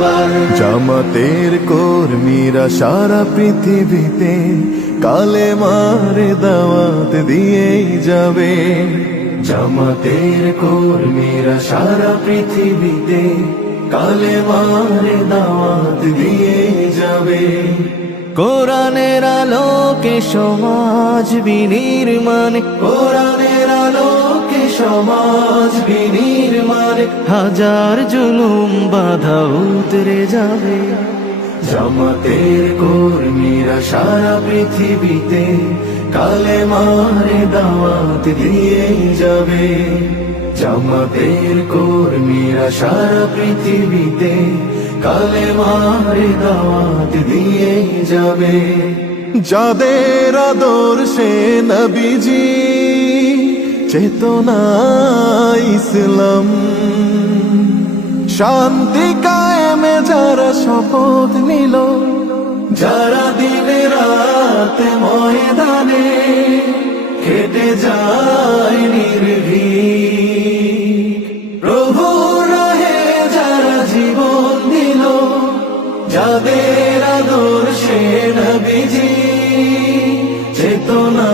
সবার। জামাতের কর্মীরা সারা পৃথিবীতে কালেমার দাওয়াত দিয়েই যাবে। জামাতের কর্মীরা সারা পৃথিবীতে কালেমার দাওয়াত দিয়েই যাবে। কোরআনের আলোকে সমাজ বিনির্মাণ, কোরআনের আলোকে সমাজ বিনির্মাণ, হাজার জুলুম বাধা উতরে যাবে। জামাতের কর্মীরা সারা পৃথিবীতে কালেমার দাওয়াত দিয়ে যাবে। জামাতের কর্মীরা সারা পৃথিবীতে কালেমার দাওয়াত দিয়ে যাবে। যাদের আদর্শে নবীজি চেতনা ইসলাম, শান্তি কায়েমে যারা শপথ নিল, যারা দিনে রাতে ময়দানে কেটে যায় নির্ভীক, প্রভু রাহে যারা জীবন দিল, যাদের আদর্শে নবীজি চেতনা